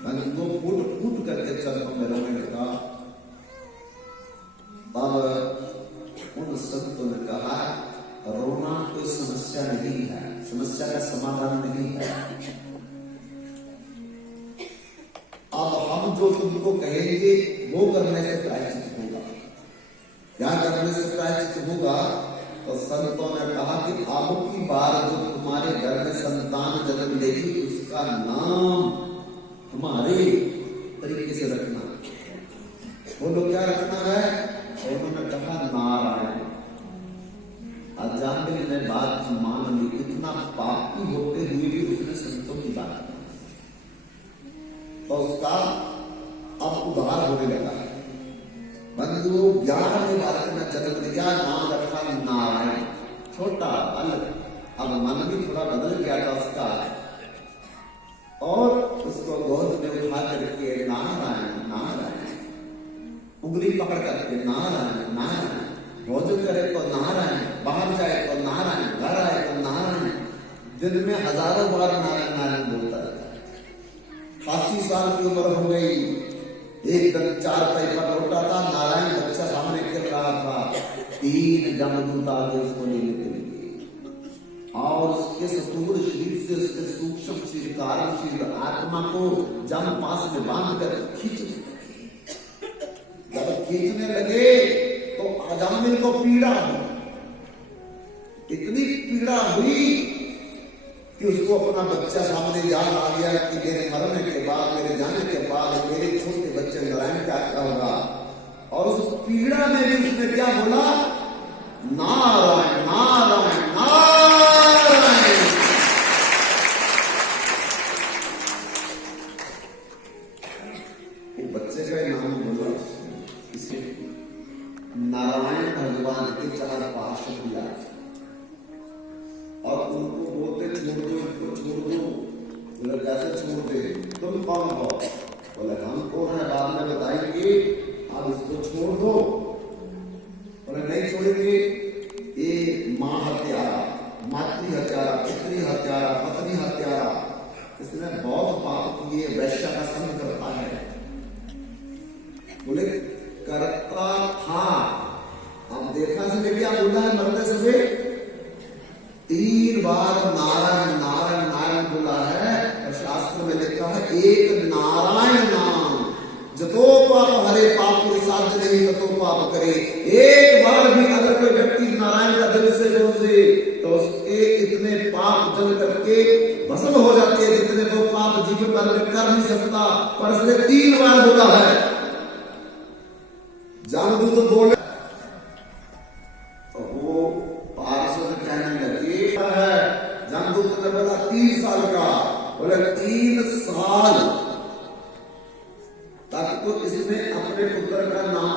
वो फूट फूट करके चरणों में रोने लगा। अब उन संतों ने कहा रोना कोई समस्या नहीं है, समस्या का समाधान नहीं है। अब हम जो तुमको कहेंगे वो करने से प्रायश्चित होगा। क्या करने से प्रायश्चित होगा? तो संतों ने कहा कि अब की बार जो तुम्हारे घर में संतान जन्म लेगी उसका नाम हमारे तरीके से रखना। बोलो क्या रखना है? उन्होंने कहा नारायण। अजामिल ने बात मान ली, इतना पापी होते हुए भी उसने संतों की बात की, तो उसका अब उद्धार होने लगा। बंधुओं 11वें बालक ने जन्म दिया, नाम रखा नारायण। छोटा अलग, अब मन भी थोड़ा बदल गया था उसका, और उसको गोद में उठा करके नारायण नारायण, उंगली पकड़ करके नारायण नारायण, भोजन करे तो नारायण, बाहर जाए तो नारायण, घर आए तो नारायण, दिन में हजारों बार नारायण नारायण बोलता रहता। 80 साल की उम्र हो गई, एक दिन 4 पैर पर लौटा था, नारायण बच्चा सामने खेल रहा था, 3 जमदूत आगे उसको लेने के लिए, और उसके स्थूल शरीर से उसके सूक्ष्म शरीर कारण शरीर आत्मा को जम पास में बांध कर खींच, जब खींचने लगे तो अजामिल को पीड़ा हुई, इतनी पीड़ा हुई कि उसको अपना बच्चा सामने याद आ गया कि मेरे मरने के बाद, मेरे जाने के बाद मेरे छोटे बच्चे नारायण क्या होगा। और उस पीड़ा में भी उसने क्या बोला? नारायण नारायण नारायण। वो बच्चे का नाम बोला, इसे नारायण भगवान के 4 पार्षद दिया, और उनको बोलते छोड़ दो, इनको छोड़ दो। बोले कैसे छोड़ दे? तुम कौन हो? बोले हम कौन है बाद में बताएंगे, आप इसको छोड़ दो। बोले नहीं छोड़ेंगे, ये मां हत्यारा, मातृ हत्यारा, पुत्री हत्यारा, पत्नी हत्यारा, इसने बहुत पाप किए, वैश्य का संग करता है। बोले करता था, अब देखा से क्या बोला है? मरने से 3 बार नारायण नारायण नारायण बोला है, और शास्त्र में लिखा है एक नारायण नाम जतो पाप हरे, पाप के साथ नहीं ततो पाप करे। एक बार भी अगर कोई व्यक्ति नारायण का दिल से बोल दे तो उसके इतने पाप जल करके भस्म हो जाते हैं जितने वो पाप जीवन भर में कर नहीं सकता, पर इसने 3 बार बोला है। जमदूत बोले तो वो पार्षद कहने लगे है, जमदूत ने बोला 3 साल का। बोले 3 साल तक तो इसने अपने पुत्र का नाम